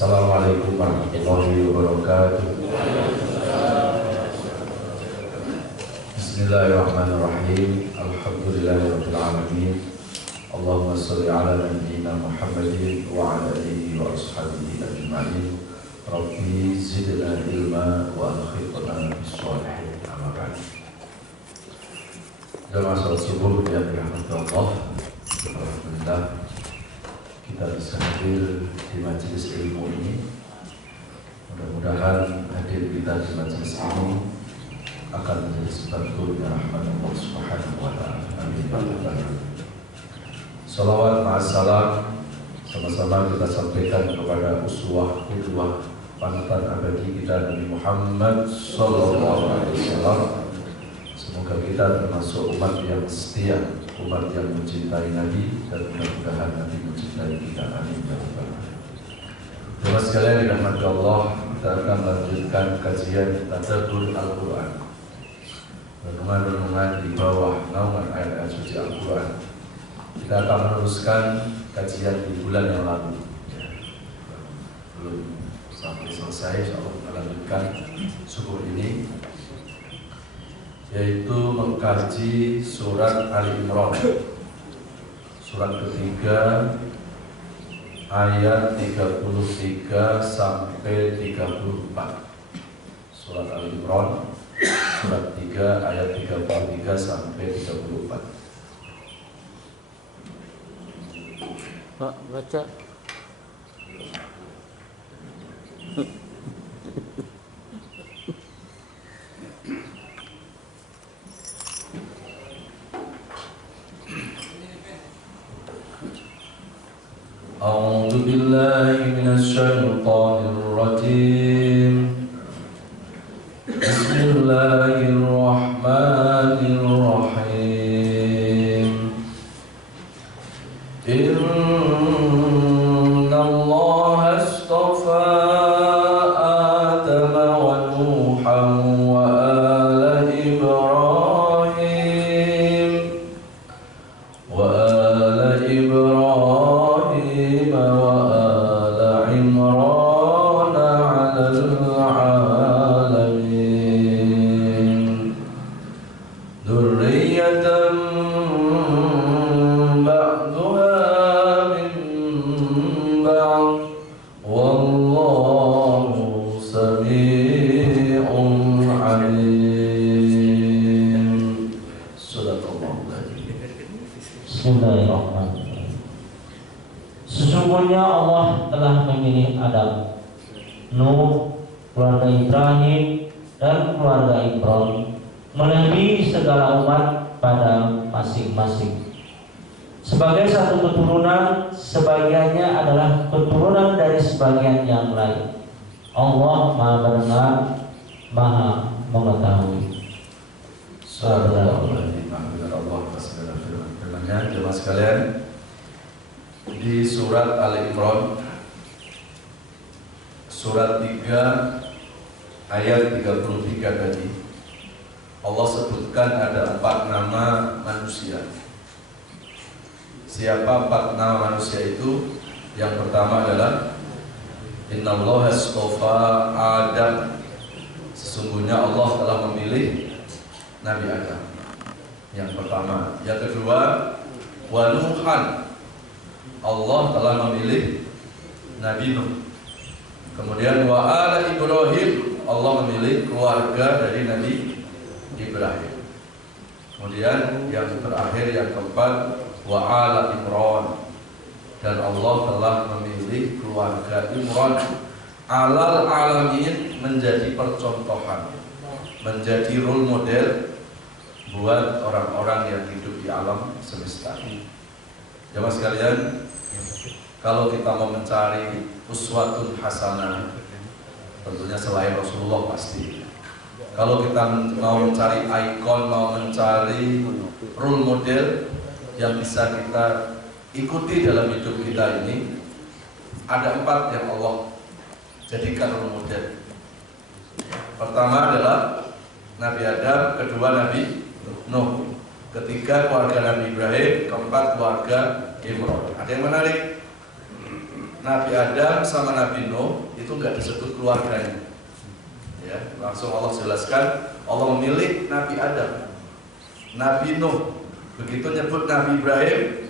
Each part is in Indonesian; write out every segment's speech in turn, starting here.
Assalamualaikum warahmatullahi wabarakatuh. Bismillahirrahmanirrahim. Alhamdulillahirabbil alamin. Allahumma shalli ala nabiyyina Muhammadin wa ala alihi wa ashabihi ajma'in. Rabbi zidna ilma wa alhiqna bis-shalihin. Amma ba'd. Jamaah salat subuh yang dirahmati Allah. Alhamdulillah kita bisa hadir di majelis ilmu ini. Mudah-mudahan hadir kita di majelis ini akan menjadi sebab turunnya rahmat Allah Subhanahu wa ta'ala. Amin. Salawat ma'assalam sama-sama kita sampaikan kepada uswah qudwah panutan abadi kita Nabi Muhammad sallallahu alaihi wasallam. Semoga kita termasuk umat yang setia, umat yang mencintai Nabi, dan mudah-mudahan Nabi mencintai kita. Amin ya rabbal alamin. Jemaah sekalian dirahmati Allah, kita akan lanjutkan kajian tadabbur Al-Quran, renungan-renungan di bawah naungan ayat-ayat suci Al-Quran. Kita akan meneruskan kajian di bulan yang lalu, belum sampai selesai. Insyaallah kita lanjutkan subuh ini, yaitu mengkaji surat Ali Imran, surat ketiga, ayat 33 sampai 34. Surat Ali Imran, surat 3, ayat 33 sampai 34. Pak, baca. A'udzu billahi minasy syaithanir rajim. Bismillahirrahmanirrahim. Innallaha astafa Adama wa Nuhan wa ala Ibrahim wa ala Ibrahim wa ala Imran 'alal 'alamin. Dzurriyyatan ba'duha min ba'd wallahu sami'un 'alim. Shadaqallahu al-'azim. Bismillahirrahmanirrahim. Sesungguhnya Allah telah memilih Adam, Nuh, keluarga Ibrahim, dan keluarga Imran melebihi segala umat pada masing-masing. Sebagai satu keturunan, sebagiannya adalah keturunan dari sebagian yang lain. Allah Maha mendengar, Maha mengetahui. Assalamualaikum warahmatullahi wabarakatuh. Firman-Nya, jemaah sekalian, di surat Ali Imran, surat 3 ayat 33 tadi, Allah sebutkan ada 4 nama manusia. Siapa 4 nama manusia itu? Yang pertama adalah Innallaha astafa Adam. Sesungguhnya Allah telah memilih Nabi Adam. Yang pertama. Yang kedua, wa Nuhan. Allah telah memilih Nabi Nuh. Kemudian wa ala Ibrahim. Allah memilih keluarga dari Nabi Ibrahim. Kemudian yang terakhir, yang keempat, wa ala Imran. Dan Allah telah memilih keluarga Imran alal alamin, menjadi percontohan, menjadi role model buat orang-orang yang hidup di alam semesta ini. Jamaah sekalian, kalau kita mau mencari uswatun hasanah, tentunya selain Rasulullah pasti. Kalau kita mau mencari ikon, mau mencari role model yang bisa kita ikuti dalam hidup kita ini, ada 4 yang Allah jadikan role model. Pertama adalah Nabi Adam, kedua Nabi Nuh, ketiga keluarga Nabi Ibrahim, keempat keluarga Imran. Ada yang menarik? Nabi Adam sama Nabi Nuh itu nggak disebut keluarganya. Ya, langsung Allah jelaskan, Allah memilih Nabi Adam, Nabi Nuh. Begitu nyebut Nabi Ibrahim,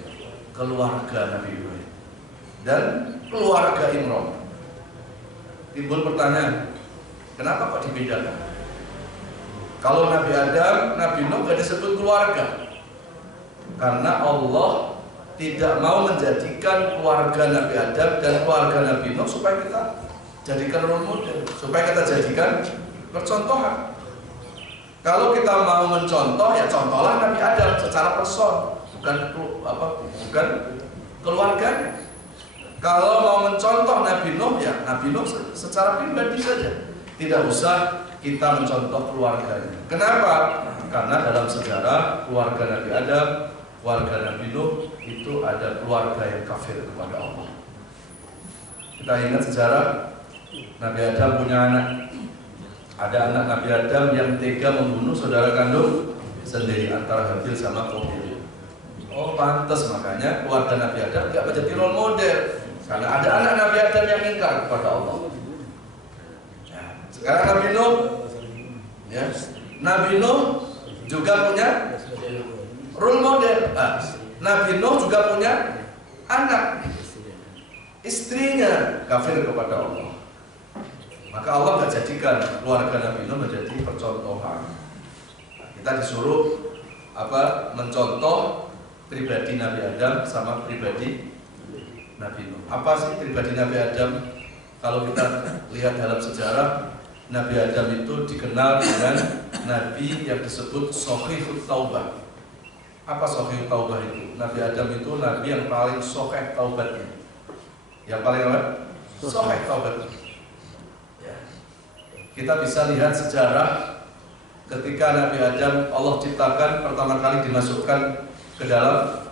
keluarga Nabi Ibrahim dan keluarga Imran. Timbul pertanyaan, kenapa kok dibedakan? Kalau Nabi Adam, Nabi Nuh gak disebut keluarga, karena Allah tidak mau menjadikan keluarga Nabi Adam dan keluarga Nabi Nuh supaya kita jadikan role model, supaya kita jadikan percontohan. Kalau kita mau mencontoh, ya contohlah Nabi Adam secara person, bukan keluarganya. Kalau mau mencontoh Nabi Nuh, ya Nabi Nuh secara pribadi saja, tidak usah kita mencontoh keluarganya. Kenapa? Karena dalam sejarah keluarga Nabi Adam, keluarga Nabi Nuh itu ada keluarga yang kafir kepada Allah. Kita ingat sejarah Nabi Adam punya anak. Ada anak Nabi Adam yang tega membunuh saudara kandung sendiri, antara Habil sama Qabil. Oh, pantas makanya keluarga Nabi Adam tidak menjadi role model, karena ada anak Nabi Adam yang ingkar kepada Allah. Sekarang Nabi Nuh, ya, Nabi Nuh juga punya role model. Nabi Nuh juga punya anak, istrinya kafir kepada Allah. Maka Allah nggak jadikan keluarga Nabi Nuh menjadi percontohan. Kita disuruh mencontoh pribadi Nabi Adam sama pribadi Nabi Nuh. Apa sih pribadi Nabi Adam? Kalau kita lihat dalam sejarah, Nabi Adam itu dikenal dengan Nabi yang disebut Sohihut Taubah. Apa Sohihut Taubah itu? Nabi Adam itu Nabi yang paling sohih taubatnya. Yang paling apa? Sohih taubatnya. Ya. Kita bisa lihat sejarah ketika Nabi Adam Allah ciptakan pertama kali dimasukkan ke dalam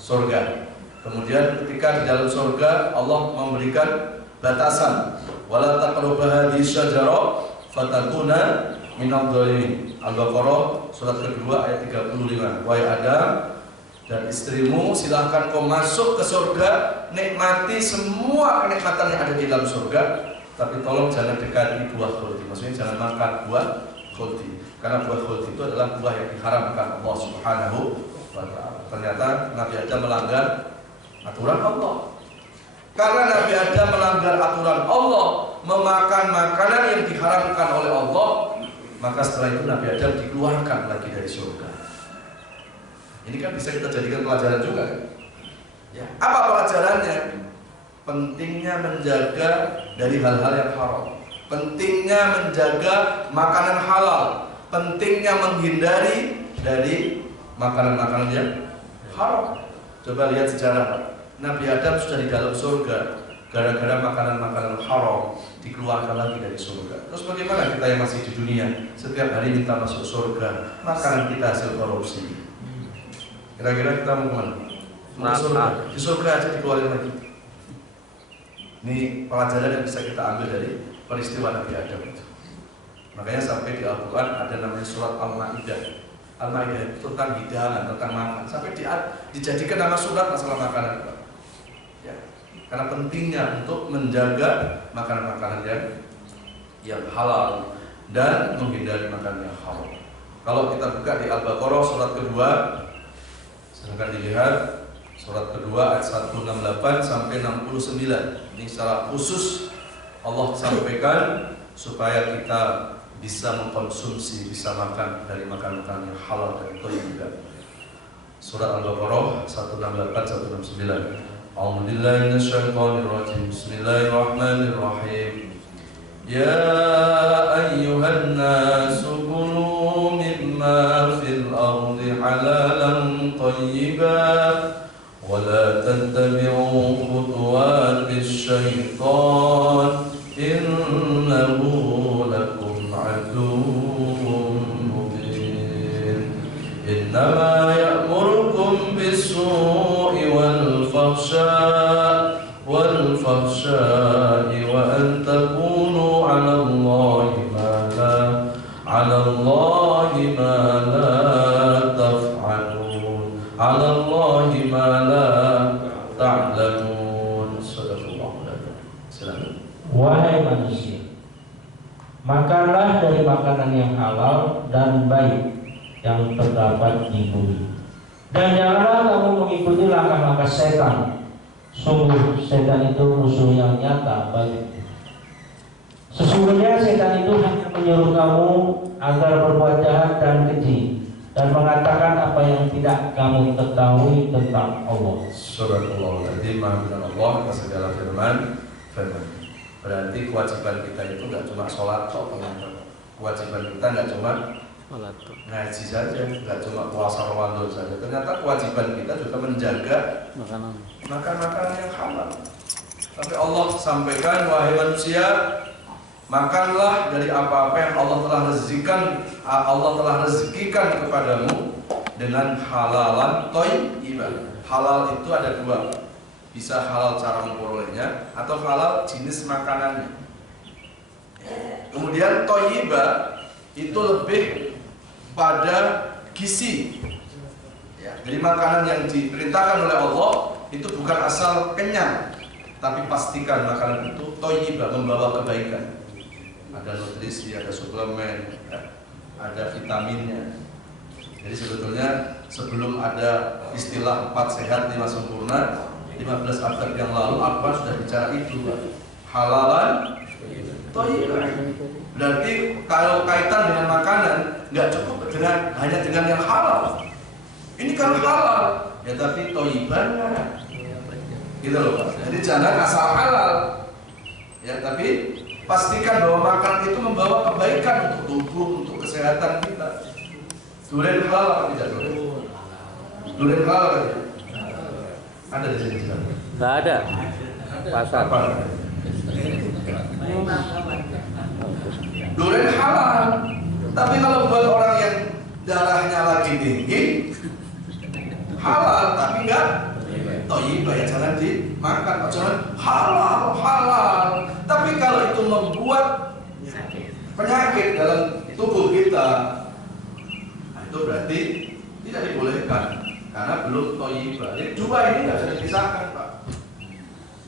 surga. Kemudian ketika di dalam surga Allah memberikan batasan, wala taqrabu hadhihi syajarah fatakuna minadh dhalimin. Al-Baqarah surat kedua ayat 35. Wahai Adam dan istrimu, silahkan kau masuk ke surga, nikmati semua kenikmatan yang ada di dalam surga, tapi tolong jangan dekati buah khuldi. Maksudnya jangan makan buah khuldi, karena buah khuldi itu adalah buah yang diharamkan Allah Subhanahu wa ta'ala. Ternyata Nabi Adam melanggar aturan Allah. Karena Nabi Adam melanggar aturan Allah, memakan makanan yang diharamkan oleh Allah, maka setelah itu Nabi Adam dikeluarkan lagi dari surga. Ini kan bisa kita jadikan pelajaran juga. Ya. Apa pelajarannya? Pentingnya menjaga dari hal-hal yang haram, pentingnya menjaga makanan halal, pentingnya menghindari dari makanan-makanan yang haram. Coba lihat sejarah, Nabi Adam sudah di dalam surga, gara-gara makanan-makanan haram dikeluarkan lagi dari surga. Terus bagaimana kita yang masih di dunia, setiap hari minta masuk surga, makanan kita hasil korupsi? Kira-kira kita mau kemana? Mau surga? Di surga aja dikeluarin lagi. Ini pelajaran yang bisa kita ambil dari peristiwa Nabi Adam itu. Makanya sampai di Al-Quran ada namanya surat Al-Ma'idah. Al-Ma'idah itu tentang hidangan, tentang makan. Sampai dijadikan nama surat masalah makanan. Ya. Karena pentingnya untuk menjaga makanan-makanan yang halal dan menghindari makanan yang haram. Kalau kita buka di Al-Baqarah surat kedua, silahkan dilihat surat kedua ayat 168 sampai 69. Ini secara khusus Allah sampaikan supaya kita bisa mengkonsumsi, bisa makan dari makanan yang halal dan thayyib. Surat Al-Baqarah 168 169. A'udzubillahi minasyaitonir rajim. Bismillahirrahmanirrahim. Ya ayyuhan nasu kulu mimma fil ardi halalan thayyiban wa la tattabi'u khutuwatis syaitan innahu lakum aduwwun mubin. Innama ya'murukum bis-su'i wal fahsya'i wa an takunu 'ala Allahi ma la taf'alun 'ala Allahi ma la ta'lamun. Sadaqallahu. Silakan. Wahai manusia, makanlah dari makanan yang halal dan baik yang terdapat di bumi, dan janganlah kamu mengikuti langkah-langkah setan. Sungguh setan itu musuh yang nyata bagimu. Sesungguhnya setan itu hanya menyuruh kamu agar berbuat jahat dan keji, dan mengatakan apa yang tidak kamu ketahui tentang Allah. Subhanallah. Jadi maha benar Allah atas segala firman. Berarti kewajiban kita itu nggak cuma sholat, kewajiban kita nggak cuma ngaji saja, nggak cuma puasa Ramadan saja. Ternyata kewajiban kita juga menjaga makanan yang halal. Tapi Allah sampaikan, wahai manusia, makanlah dari apa-apa yang Allah telah rezekikan kepadamu dengan halalan thayyibah. Halal itu ada dua, bisa halal cara memperolehnya atau halal jenis makanannya. Kemudian thayyibah itu lebih pada gizi. Ya, jadi makanan yang diperintahkan oleh Allah itu bukan asal kenyang, tapi pastikan makanan itu thayyibah, membawa kebaikan. Ada nutrisi, ada suplemen, ada vitaminnya. Jadi sebetulnya sebelum ada istilah 4 sehat 5 sempurna 15 abad yang lalu apa sudah bicara itu, Pak. Halalan thayyibah. Berarti kalau kaitan dengan makanan nggak cukup hanya dengan yang halal. Ini kan halal ya, tapi thayyibah gitu loh, Pak. Jadi jangan asal halal ya, tapi pastikan bahwa makan itu membawa kebaikan untuk tubuh, untuk kesehatan kita. Durian halal apa tidak durian? Durian halal apa tidak? Ada di sini? Nggak ada. Pasar. Apa? Durian halal. Tapi kalau buat orang yang darahnya lagi tinggi, halal tapi enggak thayyibah, ya jangan dimakan, jangan halal. Tapi kalau itu membuat penyakit dalam tubuh kita, nah itu berarti tidak dibolehkan karena belum thayyibah. Jadi dua ini nggak bisa dipisahkan, Pak.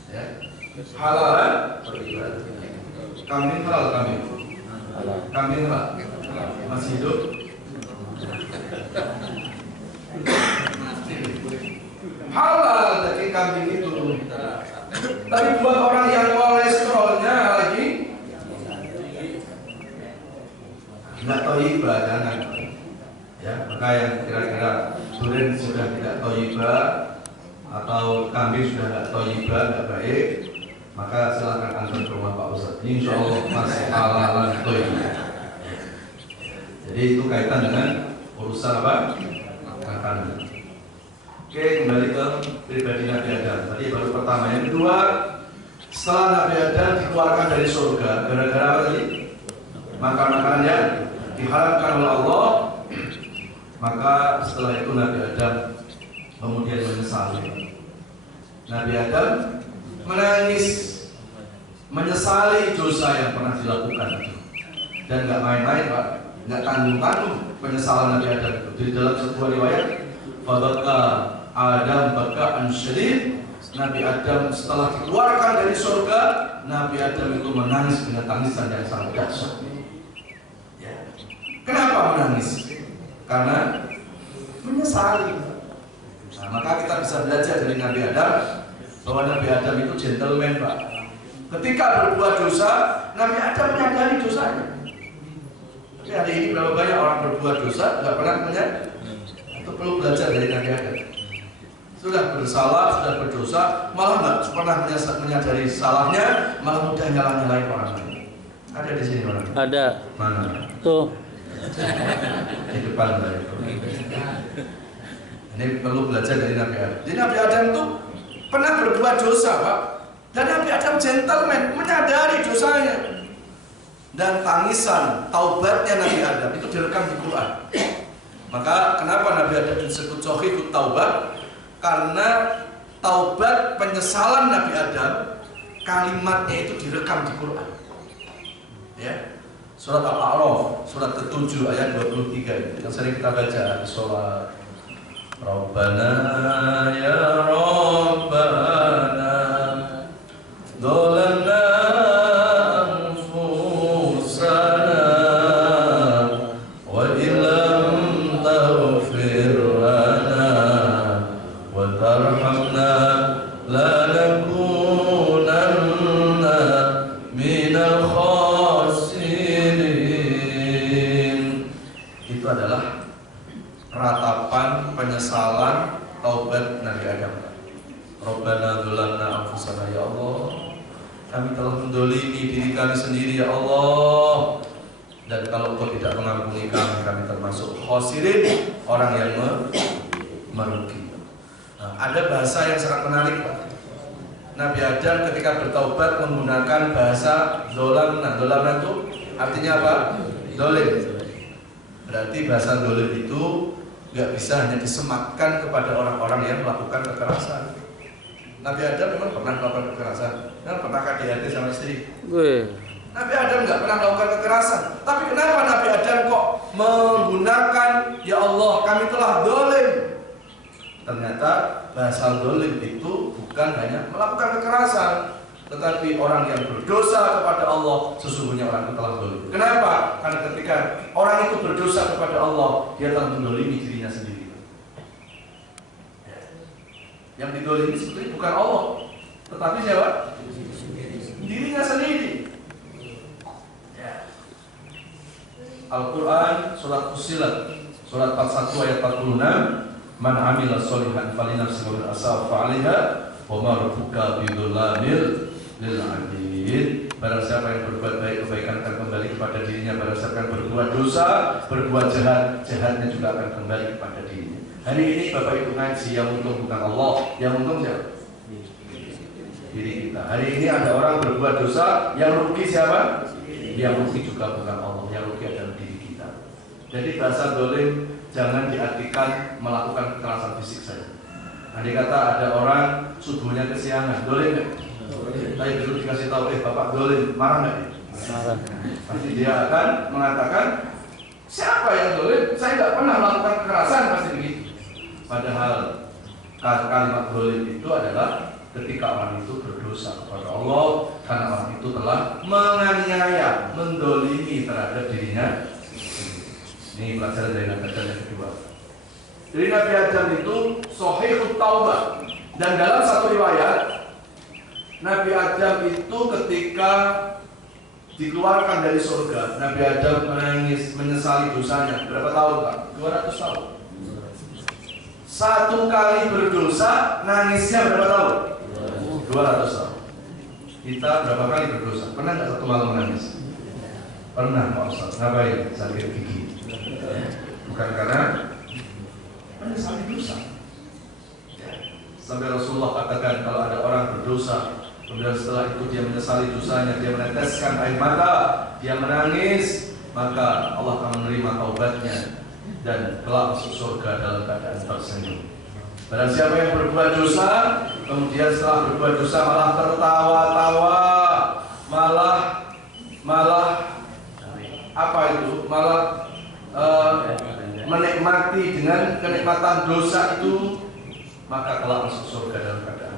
Ya. Halal, thayyibah. Kambing halal, kambing halal. Masih hidup. Halal daging kambing itu. Tapi buat orang yang kolesterolnya lagi tidak thayyibah, jangan. Ya, maka yang kira-kira durian sudah tidak thayyibah atau kambing sudah tidak thayyibah, tidak baik, maka silakan antar ke rumah Pak Ustadz. Insya Allah masih halalan thayyibah. Jadi itu kaitan dengan urusan apa? Makanan. Oke, kembali ke pribadi Nabi Adam. Tadi baru pertama. Yang kedua, setelah Nabi Adam dikeluarkan dari surga, gara-gara apa tadi? Makan-makanan yang diharamkan oleh Allah. Maka setelah itu Nabi Adam kemudian menyesali. Nabi Adam menangis, menyesali dosa yang pernah dilakukan itu. Dan nggak main-main, Pak. Nggak tanggung-tanggung penyesalan Nabi Adam itu. Di dalam sebuah riwayat, fabaka Adam bakaan syadid. Nabi Adam setelah dikeluarkan dari surga, Nabi Adam itu menangis dengan tangisan yang sangat dahsyat. Ya. Kenapa menangis? Karena menyesali. Nah, maka kita bisa belajar dari Nabi Adam bahwa Nabi Adam itu gentleman, Pak. Ketika berbuat dosa, Nabi Adam menyadari dosanya. Tapi hari ini berapa banyak orang berbuat dosa nggak pernah menyadari. Itu perlu belajar dari Nabi Adam. Sudah bersalah, sudah berdosa, malah nggak pernah menyadari salahnya, malah mudah nyala-nyalain orang lain. Ada di sini orang? Ada. Mana? Tuh. Di depan saya. Ini perlu belajar dari Nabi Adam. Jadi Nabi Adam itu pernah berbuat dosa, Pak. Dan Nabi Adam gentleman, menyadari dosanya. Dan tangisan, taubatnya Nabi Adam itu direkam di Quran. Maka kenapa Nabi Adam disebut Sohihut Taubat? Karena taubat penyesalan Nabi Adam, kalimatnya itu direkam di Quran. Ya. Surat Al-A'raf, surat ke-7 ayat 23 yang sering kita baca di sholat. Rabbana ya Rabbana dolanna lanakunanna minal khasirin. Itu adalah ratapan penyesalan taubat Nabi Adam. Rabbana dzulamna anfusana, ya Allah, kami telah mendolimi diri kami sendiri ya Allah, dan kalau Engkau tidak mengampuni kami, kami termasuk khosirin, orang yang merugi. Nah, ada bahasa yang sangat menarik, Pak. Nabi Adam ketika bertaubat menggunakan bahasa dolamna. Dolamna itu artinya apa? Dolim. Berarti bahasa dolim itu nggak bisa hanya disematkan kepada orang-orang yang melakukan kekerasan. Nabi Adam memang pernah melakukan kekerasan, dan pernah KDRT sama istri. Nabi Adam nggak pernah melakukan kekerasan, tapi kenapa Nabi Adam kok menggunakan ya Allah kami telah dolim? Ternyata bahasa dolim itu bukan hanya melakukan kekerasan, tetapi orang yang berdosa kepada Allah sesungguhnya orang itu telah dolim. Kenapa? Karena ketika orang itu berdosa kepada Allah, dia telah mendolimi dirinya sendiri. Yang didolimi sebetulnya bukan Allah, tetapi siapa? Dirinya sendiri. Al-Quran surat Fussilat surat 41 ayat 46, man amila sholihan falinafsihi wa man asaa fa'alaiha wa ma rabbuka bidzullamil lil 'abid. Barang siapa yang berbuat baik, kebaikan akan kembali kepada dirinya. Barang siapa yang berbuat dosa, berbuat jahat, jahatnya juga akan kembali kepada dirinya. Hari ini Bapak Ibu ngaji, yang untung bukan Allah, yang untung siapa? Diri kita. Hari ini ada orang berbuat dosa, yang rugi siapa? Yang rugi juga bukan Allah, yang rugi adalah diri kita. Jadi bahasa dolim jangan diartikan melakukan kekerasan fisik saja. Andai kata ada orang subuhnya kesiangan, dolim nggak? Tapi dulu dikasih tahu, Bapak dolim, marah nggak? Marah. Pasti dia akan mengatakan, siapa yang dolim? Saya nggak pernah melakukan kekerasan, pasti begitu. Padahal kalimat dolim itu adalah ketika orang itu berdosa kepada Allah, karena orang itu telah menganiaya, mendolimi terhadap dirinya. Ini pelajaran dari Nabi Adam yang kedua. Jadi Nabi Adam itu sahihut taubah, dan dalam satu riwayat Nabi Adam itu ketika dikeluarkan dari surga, Nabi Adam menangis, menyesali dosanya. Berapa tahun, Pak? 200 tahun. Satu kali berdosa, nangisnya berapa tahun? 200 tahun. Kita berapa kali berdosa? Pernah nggak satu malam menangis? Pernah, Pak Ustaz. Ngapain? Sakit gigi. Bukan karena menyesali dosa. Sampai Rasulullah katakan, kalau ada orang berdosa, kemudian setelah itu dia menyesali dosanya, dia meneteskan air mata, dia menangis, maka Allah akan menerima taubatnya dan kelak masuk surga dalam keadaan tersenyum. Barang siapa yang berbuat dosa, kemudian setelah berbuat dosa malah tertawa-tawa, malah apa itu? Malah menikmati dengan kenikmatan dosa itu, maka kelak masuk surga dalam keadaan,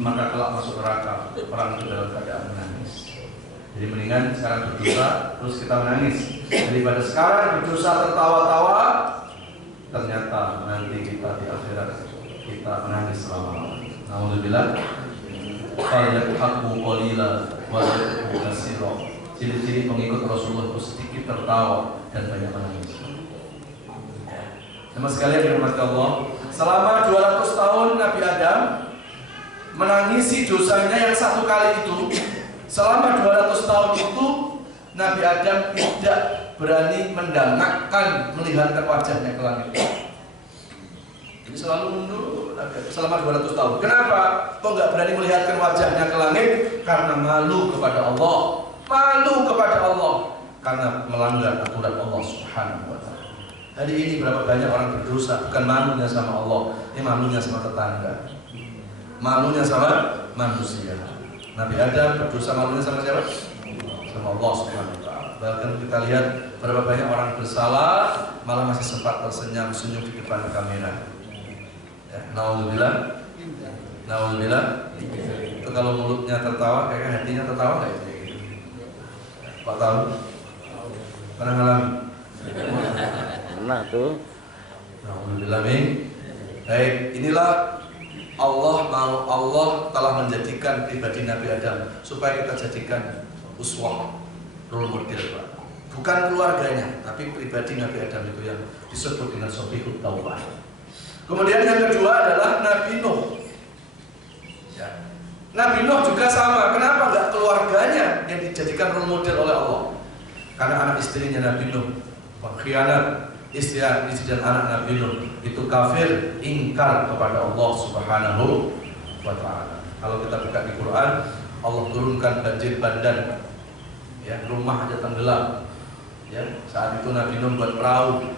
maka kelak masuk neraka orang itu dalam keadaan menangis. Jadi mendingan sekarang berdosa terus kita menangis, daripada sekarang berdosa tertawa-tawa, ternyata nanti kita di akhirat kita menangis selama-lamanya. Alhamdulillah. Falyadhaku qalilan wa yabku katsiran. Ciri-ciri pengikut Rasulullah itu sedikit tertawa dan banyak menangis. Nama sekalian dirahmati Allah, selama 200 tahun Nabi Adam menangisi dosanya yang satu kali itu. Selama 200 tahun itu Nabi Adam tidak berani mendangakkan, melihatkan wajahnya ke langit. Jadi selalu mundur selama 200 tahun. Kenapa? Kok nggak berani melihatkan wajahnya ke langit? Karena malu kepada Allah. Malu kepada Allah karena melanggar aturan Allah Subhanahu wa ta'ala. Hari ini berapa banyak orang berdosa, bukan malunya sama Allah, ini malunya sama tetangga, malunya sama manusia. Nabi Adam berdosa, malunya sama siapa? Sama Allah Subhanahu wa ta'ala. Bahkan kita lihat berapa banyak orang bersalah malah masih sempat tersenyum-senyum di depan kamera. Ya, naudzubillah. Naudzubillah. Itu kalau mulutnya tertawa, kayaknya hatinya tertawa nggak itu? Pak tahu? Pernah ngalami? Pernah tuh. Alhamdulillah. Baik, inilah Allah telah menjadikan pribadi Nabi Adam supaya kita jadikan uswah, role model, Pak. Bukan keluarganya, tapi pribadi Nabi Adam itu yang disebut dengan Shafiyut Taubah. Kemudian yang kedua adalah Nabi Nuh. Ya. Nabi Nuh juga sama. Kenapa enggak keluarganya yang dijadikan role model oleh Allah? Karena anak istrinya Nabi Nuh pengkhianat. Istri dan anak Nabi Nuh itu kafir, ingkar kepada Allah Subhanahu wa ta'ala. Kalau kita buka di Quran, Allah turunkan banjir bandang, ya, rumah aja tenggelam. Ya, saat itu Nabi Nuh buat perahu,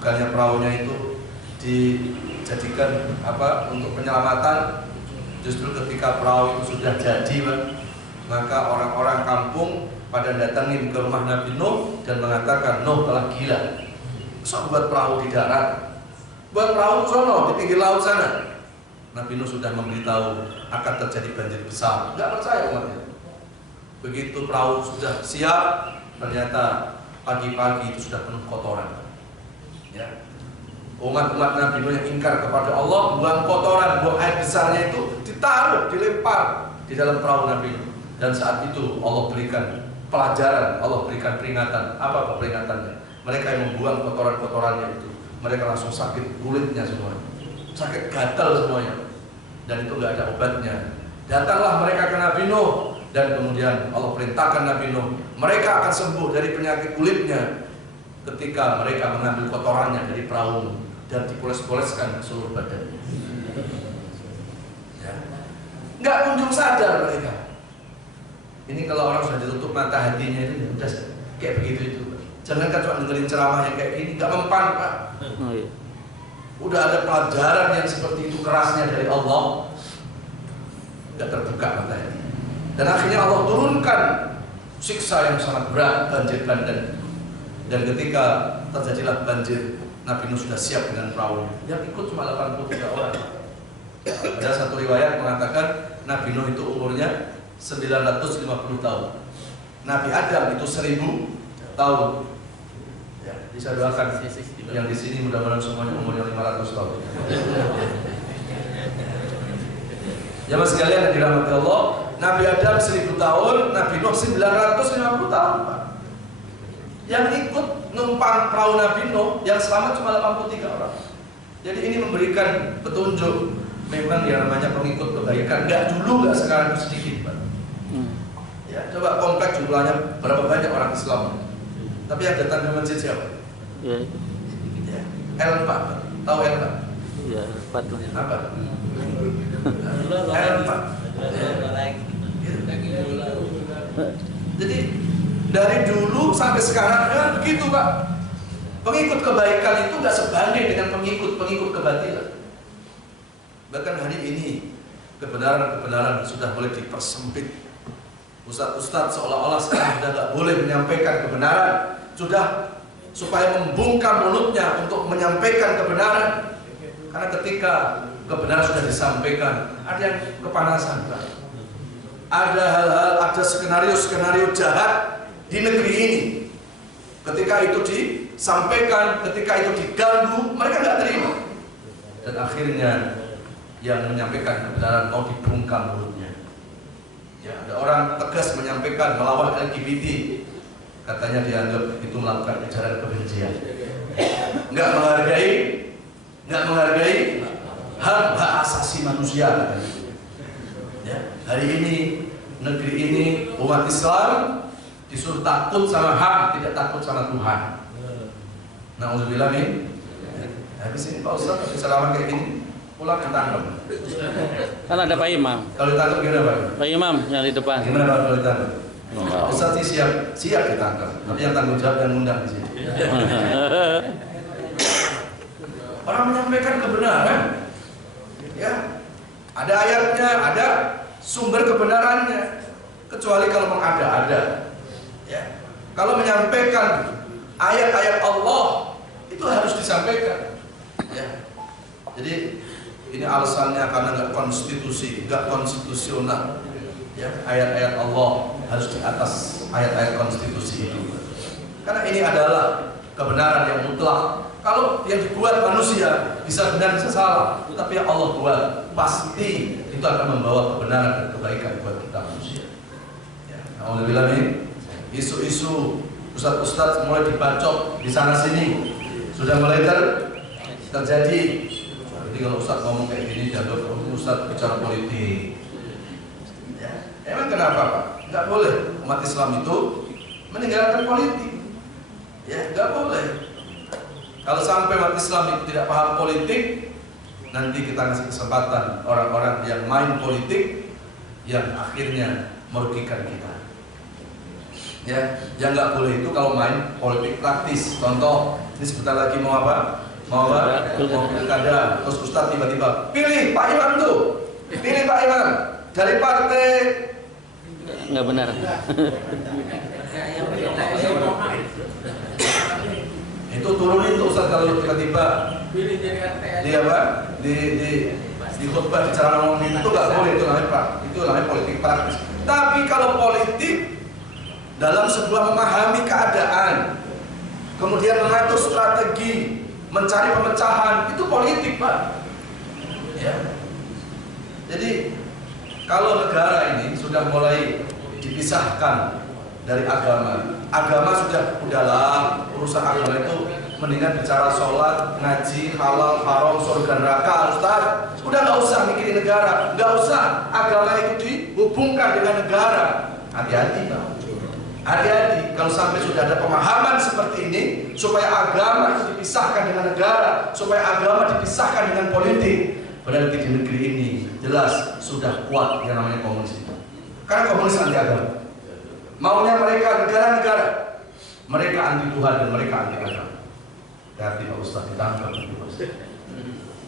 bukannya perahunya itu dijadikan untuk penyelamatan, justru ketika perahu itu sudah jadi, maka orang-orang kampung pada datangin ke rumah Nabi Nuh dan mengatakan Nuh telah gila. So, buat perahu di darat, buat perahu sono di pinggir laut sana. Nabi Nuh sudah memberitahu akan terjadi banjir besar. Enggak percaya umatnya. Begitu perahu sudah siap, ternyata pagi-pagi itu sudah penuh kotoran. Ya. Umat-umat Nabi Nuh yang ingkar kepada Allah, buang kotoran, buang air besarnya itu ditaruh, dilempar di dalam perahu Nabi Nuh. Dan saat itu Allah berikan pelajaran, Allah berikan peringatan. Apa peringatannya? Mereka yang membuang kotoran-kotorannya itu, mereka langsung sakit kulitnya semuanya, sakit gatal semuanya, dan itu nggak ada obatnya. Datanglah mereka ke Nabi Nuh, dan kemudian Allah perintahkan Nabi Nuh, mereka akan sembuh dari penyakit kulitnya ketika mereka mengambil kotorannya dari perahu dan dipoles-poleskan seluruh badannya. Ya. Nggak kunjung sadar mereka. Ini kalau orang sudah ditutup mata hatinya itu udah kayak begitu itu. Jangan kan cuma dengerin ceramah yang kayak gini, nggak mempan, Pak. Oh, iya. Udah ada pelajaran yang seperti itu kerasnya dari Allah, nggak terbuka matanya. Dan akhirnya Allah turunkan siksa yang sangat berat, banjir bandang. Dan ketika terjadilah banjir, Nabi Nuh sudah siap dengan perahu. Yang ikut cuma 83 orang. Ada satu riwayat mengatakan Nabi Nuh itu umurnya 950 tahun. Nabi Adam itu 1000 tahun. Ya, bisa doakan yang di sini mudah-mudahan semuanya umurnya 500 tahun. Jamaah sekalian yang dirahmati Allah, Nabi Adam 1000 tahun, Nabi Nuh 950 tahun, Pak. Yang ikut numpang perahu Nabi Nuh yang selamat cuma 83 orang. Jadi ini memberikan petunjuk. Memang yang namanya pengikut kebaikan, nggak dulu, nggak sekarang, sedikit, Pak. Ya, coba komplek jumlahnya berapa banyak orang Islam. Tapi yang datang ke masjid siapa? Ya. Ya. L4, tahu L4? Ya, patut. Apa? L4. Jadi dari dulu sampai sekarang ya begitu, Pak. Pengikut kebaikan itu nggak sebanding dengan pengikut kebatilan. Bahkan hari ini kebenaran sudah mulai dipersempit. Ustadz seolah-olah sekarang sudah nggak boleh menyampaikan kebenaran, sudah supaya membungkam mulutnya untuk menyampaikan kebenaran. Karena ketika kebenaran sudah disampaikan, ada yang kepanasan, Pak. Ada hal-hal, ada skenario-skenario jahat di negeri ini. Ketika itu disampaikan, ketika itu diganggu, mereka nggak terima. Dan akhirnya yang menyampaikan kebenaran mau dibungkam mulutnya. Ya, ada orang tegas menyampaikan melawan LGBT, katanya dianggap itu melakukan ujaran kebencian. Nggak menghargai hak asasi manusia, katanya. Ya, hari ini negeri ini umat Islam disuruh takut sama hak, tidak takut sama Tuhan. Na'udzubillah min. Habis ini Pak Ustaz bisa lawan kayak gini, pulang ditangkap. Kan ada Pak Imam. Kalau ditangkap gimana, Pak? Pak Imam yang di depan. Gimana Pak kalau ditangkap? Oh. Ustaz sih siap ditangkap. Tapi yang tanggung jawab yang undang di sini. Orang menyampaikan kebenaran, ya, ada ayatnya, ada sumber kebenarannya. Kecuali kalau mengada-ada, ya. Kalau menyampaikan ayat-ayat Allah itu harus disampaikan, ya. Jadi ini alasannya karena nggak konstitusional, ya. Ayat-ayat Allah harus di atas ayat-ayat konstitusi itu, karena ini adalah kebenaran yang mutlak. Kalau yang dibuat manusia bisa benar bisa salah, tapi yang Allah buat pasti itu akan membawa kebenaran dan kebaikan buat kita manusia. Ya, alhamdulillah nih, isu-isu ustadz-ustadz mulai dibacok di sana sini, sudah mulai terjadi. Jadi kalau ustadz ngomong kayak gini, dianggap ustadz bicara politik. Ya, emang kenapa Pak? Nggak boleh umat Islam itu meninggalkan politik. Ya, nggak boleh. Kalau sampai umat Islam itu tidak paham politik, nanti kita kasih kesempatan orang-orang yang main politik yang akhirnya merugikan kita. Ya, yang nggak boleh itu kalau main politik praktis. Contoh, ini sebentar lagi mau apa? Mau pilkada, terus Ustadz tiba-tiba pilih Pak Imam tuh, pilih Pak Imam dari partai. Nggak benar. Itu turunin tuh Ustadz kalau tiba-tiba di apa? Di khutbah bicara ngomong itu nggak boleh, itu namanya politik praktis. Tapi kalau politik dalam sebuah memahami keadaan, kemudian mengatur strategi, mencari pemecahan, itu politik Pak. Ya. Jadi kalau negara ini sudah mulai dipisahkan dari agama, udahlah urusan agama itu mendingan bicara sholat, ngaji, halal, haram, surga, neraka, Ustaz. Udah nggak usah mikirin negara, nggak usah agama itu dihubungkan dengan negara. Hati-hati Pak. Hati-hati kalau sampai sudah ada pemahaman seperti ini, supaya agama itu dipisahkan dengan negara, supaya agama dipisahkan dengan politik. Berarti di negeri ini jelas sudah kuat yang namanya komunis itu. Karena komunis anti agama. Maunya mereka negara-negara, mereka anti Tuhan dan mereka anti agama. Hati Pak Ustaz, ditangkap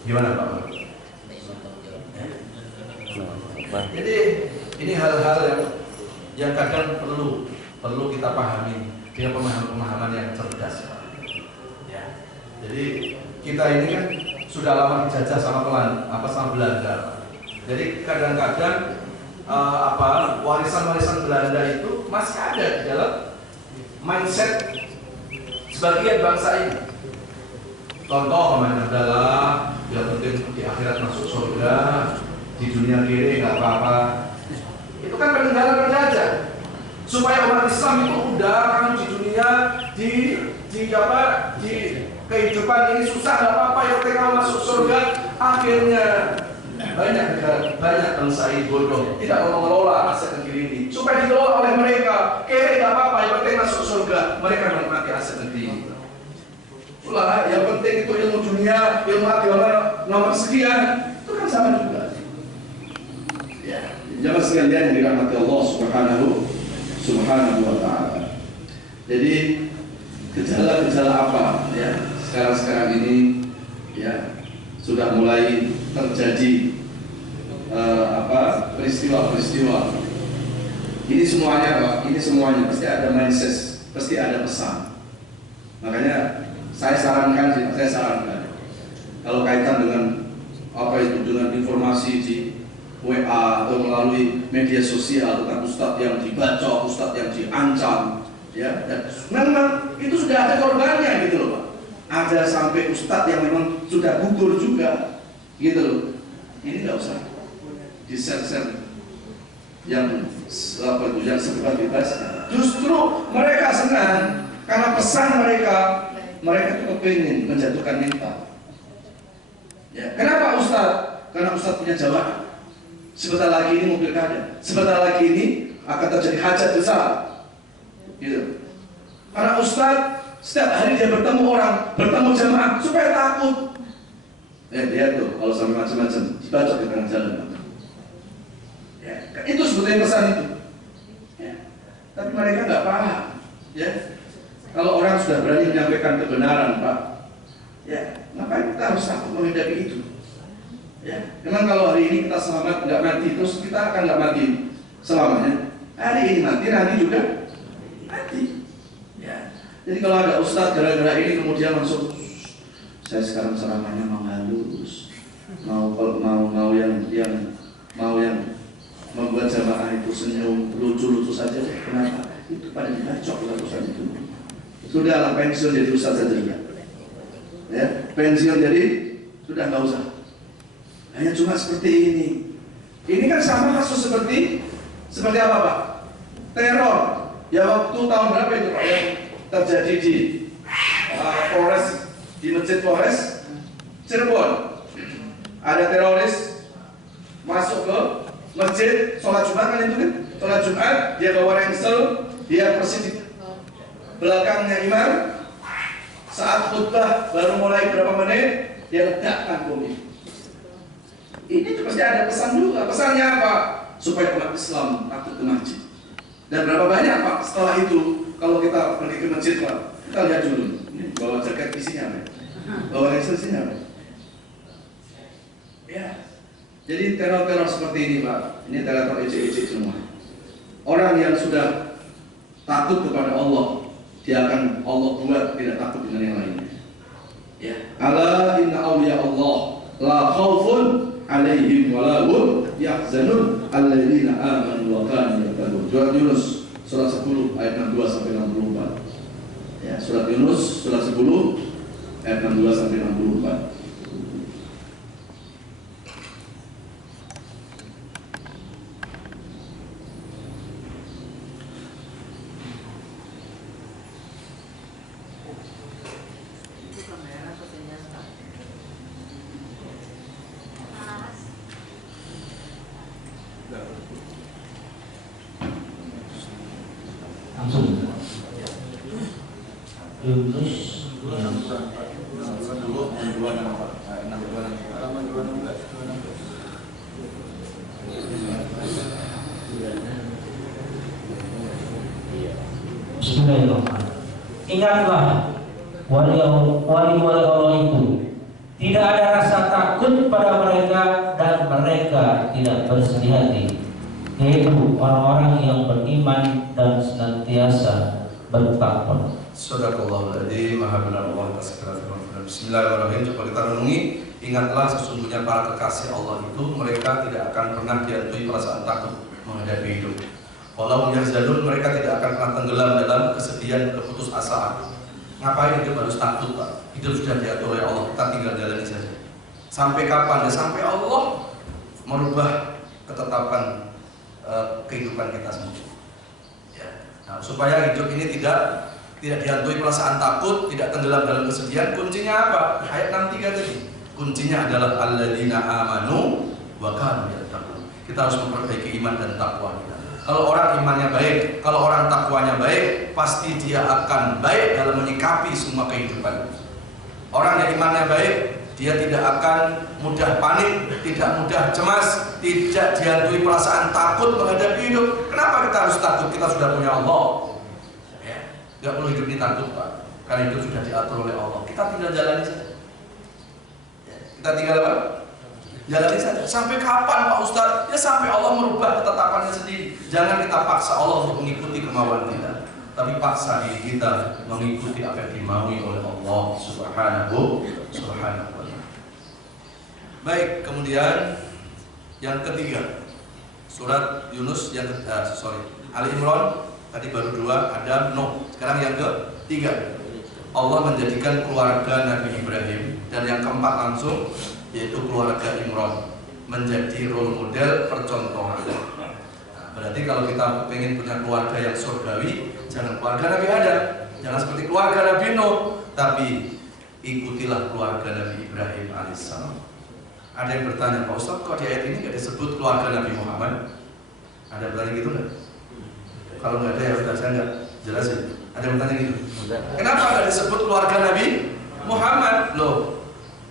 gimana Pak? Jadi ini hal-hal yang kadang perlu kita pahami dengan pemahaman yang cerdas. Ya. Jadi kita ini kan sudah lama dijajah sama Belanda. Jadi kadang-kadang warisan-warisan Belanda itu masih ada di dalam mindset sebagian bangsa ini. Contoh adalah yang penting di akhirat masuk surga, di dunia kiri nggak apa-apa. Itu kan peninggalan penjajah. Supaya umat Islam itu udah kan di dunia di kehidupan ini susah nggak apa-apa, yang penting masuk surga. Akhirnya banyak bangsa ini bodoh, tidak mau mengelola aset negeri ini supaya dikelola oleh mereka. Kere nggak apa-apa, yang penting masuk surga. Mereka menikmati aset negeri ini. Ulah, yang penting itu ilmu dunia, ilmu agama nomor sekian, itu kan sama juga. Ya, jangan sekalian yang dirahmati Allah Subhanahu wa ta'ala. Jadi gejala-gejala apa ya sekarang ini ya sudah mulai terjadi peristiwa-peristiwa. Ini semuanya Pak, ini semuanya pasti ada mindset, pasti ada pesan. Makanya saya sarankan kalau kaitan dengan dengan informasi di WA atau melalui media sosial tentang ustadz yang dibacok, ustadz yang diancam, ya, dan memang itu sudah ada korbannya gitu loh Pak. Ada sampai ustadz yang memang sudah gugur juga, gitu loh. Ini nggak usah di-share yang seperti justru mereka senang karena pesan mereka itu kepingin menjatuhkan mental. Ya, kenapa Ustadz? Karena Ustadz punya jawaban. Sebentar lagi ini mau pilkada, sebentar lagi ini akan terjadi hajat besar, gitu. Karena Ustadz setiap hari dia bertemu orang, bertemu jamaah supaya takut. Dia tuh kalau sampai macam-macam dibacok di tengah jalan. Ya, itu sebetulnya pesan itu. Ya. Tapi mereka nggak paham. Ya. Kalau orang sudah berani menyampaikan kebenaran, Pak, ya ngapain kita harus takut menghadapi itu? Ya, memang kalau hari ini kita selamat nggak mati, terus kita akan nggak mati selamanya. Hari ini mati, nanti juga mati. Ya. Jadi kalau ada ustadz gara-gara ini kemudian langsung, saya sekarang ceramahnya mau halus, mau yang membuat jamaah itu senyum, lucu-lucu saja. Kenapa? Itu pada dibacok ustadz itu. Sudahlah pensiun jadi ustadz saja ya. Pensiun jadi sudah nggak usah. Hanya cuma seperti ini. Ini kan sama kasus seperti apa Pak? Teror. Ya waktu tahun berapa itu Pak yang terjadi di Polres, di Masjid Polres Cirebon. Ada teroris masuk ke masjid, sholat Jumat kan itu kan? Sholat Jumat, dia bawa ransel, dia persis di belakangnya imam. Saat khutbah baru mulai berapa menit, dia ledakkan bom ini. Ini pasti ada pesan juga. Pesannya apa? Supaya umat Islam takut ke masjid. Dan berapa banyak Pak setelah itu kalau kita pergi ke masjid Pak, kita lihat dulu. Ini bawa jaket isinya apa? Bawa ransel isinya apa? Ya. Jadi teror-teror seperti ini Pak, ini teror ejek-ejek semua. Orang yang sudah takut kepada Allah, dia akan Allah buat tidak takut dengan yang lainnya. Ya. Ala inna awliya Allah la khaufun alaihim wa la hum yahzanun alladzina amanu wa kanu yattaqun. Surat Yunus surat 10 ayat 62 sampai 64. Ya, surat Yunus surat 10 ayat 62 sampai 64. Langsung. Yunus. Bismillahirrahmanirrahim. Ingatlah wali Allah itu tidak ada rasa takut pada mereka dan mereka tidak bersedih hati, yaitu orang-orang yang beriman dan senantiasa bertakwa. Sadaqallahul adzim. Maha benar Allah atas segala firman. Bismillahirrahmanirrahim. Coba kita renungi. Ingatlah sesungguhnya para kekasih Allah itu mereka tidak akan pernah dihantui perasaan takut menghadapi hidup. Walau yahzanun, mereka tidak akan pernah tenggelam dalam kesedihan, keputusasaan. Ngapain hidup harus takut Pak? Hidup sudah diatur oleh Allah, kita tinggal jalani saja. Sampai kapan? Ya sampai Allah merubah ketetapan kehidupan kita semua. Ya. Nah, supaya hidup ini tidak dihantui perasaan takut, tidak tenggelam dalam kesedihan. Kuncinya apa? Ayat 63 tadi. Kuncinya adalah alladzina amanu wa kanu yattaqun. Kita harus memperbaiki iman dan takwa kita. Kalau orang imannya baik, kalau orang takwanya baik, pasti dia akan baik dalam menyikapi semua kehidupan. Orang yang imannya baik, dia tidak akan mudah panik, tidak mudah cemas, tidak dihantui perasaan takut menghadapi hidup. Kenapa kita harus takut? Kita sudah punya Allah. Ya, nggak perlu hidup ini takut Pak, karena hidup sudah diatur oleh Allah. Kita tinggal jalani saja. Ya, kita tinggal apa? Jalani saja. Sampai kapan Pak Ustadz? Ya sampai Allah merubah ketetapannya sendiri. Jangan kita paksa Allah untuk mengikuti kemauan kita, tapi paksa diri kita mengikuti apa yang dimaui oleh Allah Subhanahu wa ta'ala. Baik, kemudian yang ketiga, surat Yunus yang Ali Imran tadi baru 2, ada Nuh. Sekarang yang ketiga, Allah menjadikan keluarga Nabi Ibrahim, dan yang keempat langsung yaitu keluarga Imran menjadi role model percontohan. Nah, berarti kalau kita ingin punya keluarga yang surgawi, jangan keluarga Nabi Adam, jangan seperti keluarga Nabi Nuh, tapi ikutilah keluarga Nabi Ibrahim alaihissalam. Ada yang bertanya, Pak Ustaz, kok di ayat ini nggak disebut keluarga Nabi Muhammad? Ada yang bertanya gitu nggak? Kalau nggak ada ya sudah, saya nggak jelasin. Ada yang bertanya gitu? Kenapa nggak disebut keluarga Nabi Muhammad? Loh,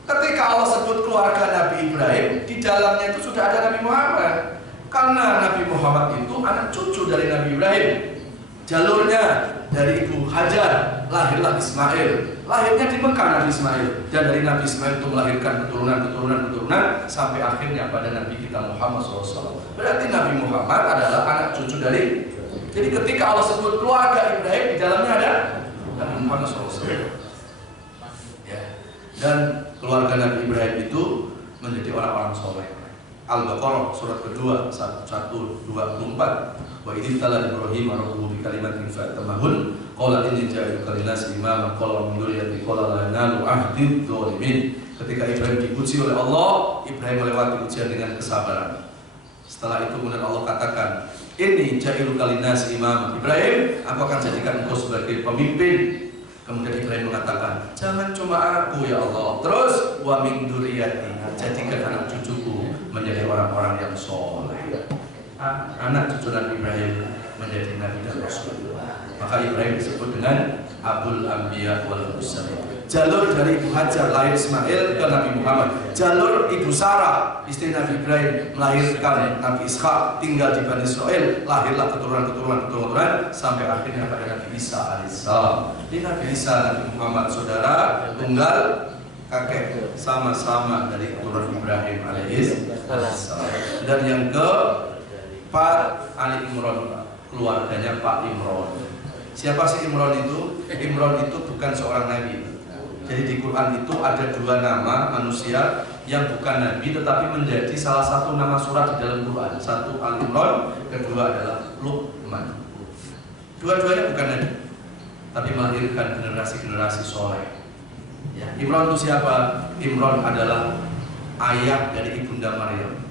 ketika Allah sebut keluarga Nabi Ibrahim, di dalamnya itu sudah ada Nabi Muhammad. Karena Nabi Muhammad itu anak cucu dari Nabi Ibrahim. Jalurnya dari Ibu Hajar, lahirlah Ismail. Lahirnya di Mekah Nabi Ismail. Dan dari Nabi Ismail itu melahirkan keturunan sampai akhirnya pada Nabi kita Muhammad SAW. Berarti Nabi Muhammad adalah anak cucu dari. Jadi ketika Allah sebut keluarga Ibrahim, di dalamnya ada Nabi Muhammad SAW. Ya. Dan keluarga Nabi Ibrahim itu menjadi orang-orang soleh. Al-Baqarah surat kedua 124. Wa idh tala Ibrahim rabbuhu bi kalimatin fa'tamahun qala inni ja'iluka lin-nasi imaman qala min dzurriyyati qala la yanalu ahdi dzalimin Ketika Ibrahim diuji oleh Allah, Ibrahim melewati ujian dengan kesabaran. Setelah itu kemudian Allah katakan, ini jailuka linnas imam. Ibrahim, aku akan jadikan engkau sebagai pemimpin. Kemudian Ibrahim mengatakan, jangan cuma aku ya Allah. Terus wa min dzurriyyati, jadikan anak cucuku menjadi orang-orang yang soleh. Anak cucu Nabi Ibrahim menjadi nabi dan rasul. Maka Ibrahim disebut dengan Abul Anbiya wal Mursalin. Jalur dari Ibu Hajar lahir Ismail ke Nabi Muhammad. Jalur Ibu Sarah istri Nabi Ibrahim melahirkan Nabi Ishak, tinggal di Bani Israel, lahirlah keturunan sampai akhirnya pada Nabi Isa alaihissalam. Ini Nabi Isa Nabi Muhammad saudara tunggal kakek, sama-sama dari keturunan Ibrahim alaihissalam. Dan yang keempat Ali Imran, keluarganya Pak Imran. Siapa sih Imran itu? Imran itu bukan seorang nabi. Jadi di Quran itu ada dua nama manusia yang bukan nabi tetapi menjadi salah satu nama surat di dalam Quran. Satu Al-Imran, kedua adalah Luqman. Dua-duanya bukan nabi, tapi melahirkan generasi-generasi soleh. Ya. Imran itu siapa? Imran adalah ayah dari ibunda Maryam.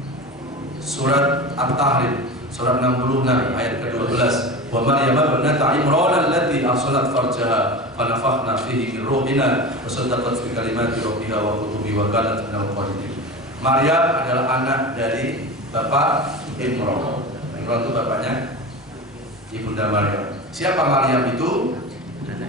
Surat At-Tahrim, surat 66 ayat ke-12. Wa Maryam ibnata Imran allati ahsanat farjaha fa nafakhna fihi min ruhina wa saddaqat bi kalimati rabbiha wa kutubihi wa kanat minal qanitin. Maryam adalah anak dari bapak Imran. Imran itu bapaknya ibunda Maryam. Siapa Maryam itu?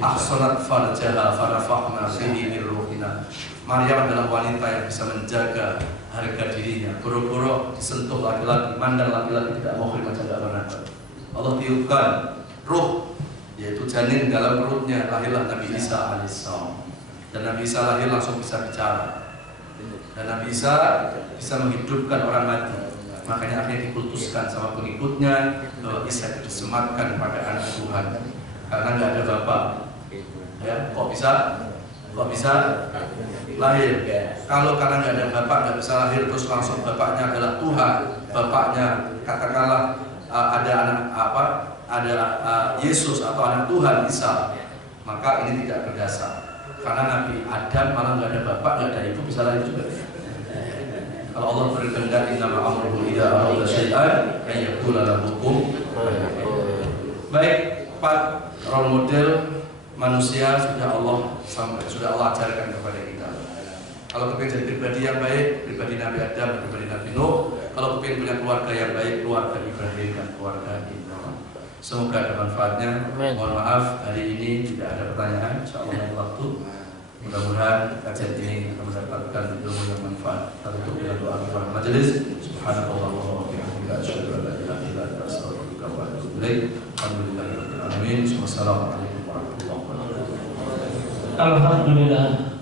Ahsanat farjaha fa nafakhna fihi min ruhina. Maryam adalah wanita yang bisa menjaga harga dirinya. Boro-boro disentuh laki-laki, mandang laki-laki tidak mau macam tidak pernah. Allah tiupkan ruh, yaitu janin dalam perutnya, lahirlah Nabi Isa alaihissalam. Dan Nabi Isa lahir langsung bisa bicara. Dan Nabi Isa bisa menghidupkan orang mati. Makanya akhirnya dikultuskan sama pengikutnya bahwa Isa itu disematkan pada anak Tuhan karena nggak ada bapak. Ya, kok bisa lahir? Kalau karena nggak ada bapak nggak bisa lahir, terus langsung bapaknya adalah Tuhan, bapaknya katakanlah ada Yesus atau anak Tuhan Isa, maka ini tidak berdasar. Karena Nabi Adam malah nggak ada bapak, nggak ada ibu, bisa lahir juga. Kalau Allah berkehendak, innama amruhu idza arada syai'an an yaqula lahu kun. Baik, 4 role model manusia sudah Allah ajarkan kepada kita. Kalau kepingin jadi pribadi yang baik, pribadi Nabi Adam, pribadi Nabi Nuh. Kalau kepingin punya keluarga yang baik, keluarga Ibrahim dan keluarga Imran. Semoga ada manfaatnya. Mohon maaf hari ini tidak ada pertanyaan. Insyaallah lain waktu. Mudah-mudahan kajian ini akan mendapatkan ilmu yang manfaat. Kita tutup dengan doa kepada majelis. Subhanallah wa bihamdihi asyhadu an la ilaha illa anta astaghfiruka wa atubu ilaik. Alhamdulillahirabbil alamin. Wassalamualaikum warahmatullahi wabarakatuh. Alhamdulillah.